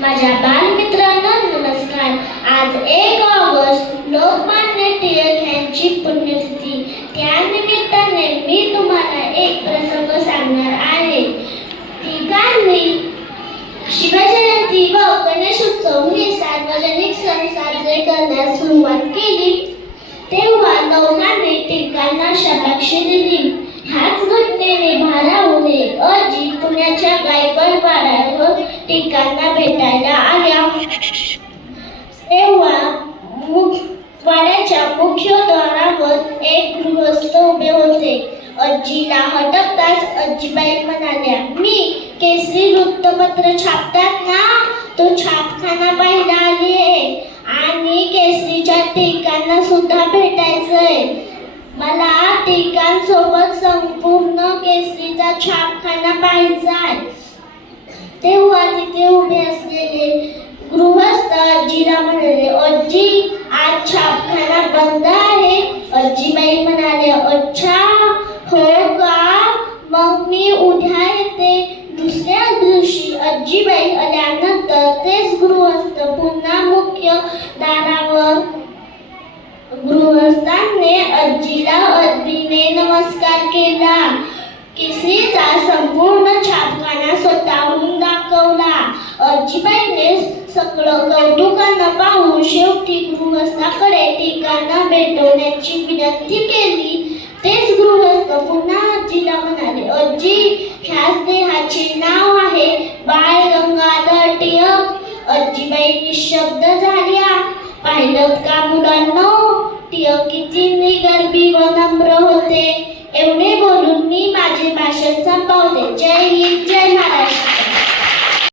माझ्या बालमित्रांनो नमस्कार. आज एक ऑगस्ट लोकमान्य टिळक यांची पुण्यतिथी. त्या निमित्ताने मी तुम्हाला एक प्रसंग सांगणार आहे. ठिकाणी शिवजयंती व गणेश उत्सव ही सार्वजनिक सण साजरे करण्यास सुरुवात केली. तेव्हा लोकांनी टिळकांना शताक्षी दिली. ह्याच घटनेने भारावून एक अजी पुण्याच्या गायकवाड टिकांना भेटायला आल्या. तेव्हा वाड्याच्या मुख्य द्वारावर एक गृहस्थ उभे होते. अज्जीला हटकताच अज्जीबाई म्हणाल्या मी केसरी वृत्तपत्र छापतात ना? तो छापखाना पाहिला आली आहे आणि केसरीच्या टिकांना सुद्धा भेटायचंय. मला टिकांसोबत संपूर्ण केसरीचा छापखाना पाहायचा आहे. तेव्हा तिथे उभे असलेले गृहस्थ आजीला म्हणाले आजी आज छापखाना बंद आहे. आजीबाई म्हणाले अच्छा हो का? मग मी उद्या येते. दुसऱ्या दिवशी आजीबाई आल्यानंतर तेच गृहस्थ पुन्हा मुख्य दारावर गृहस्थांनी आजीला अज्जीने नमस्कार केला. किसी संपूर्ण छापखाना स्वतःहून दाखवला अजिबाईने सगळं कौतुकांना पाहून शेवटी गृहस्थाकडे टिकांना भेटवण्याची विनंती केली. तेच गृहस्थ पुन्हा आजीला म्हणाले आजी ह्या स्नेहाचे नाव आहे बाळ गंगाधर टिळक. आजीबाई निशब्द झाल्या. पाहिलं का मुलांना? टिळक किती निगर्भी व नम्र होते. एवढे बोलून मी माझे भाषण संपवते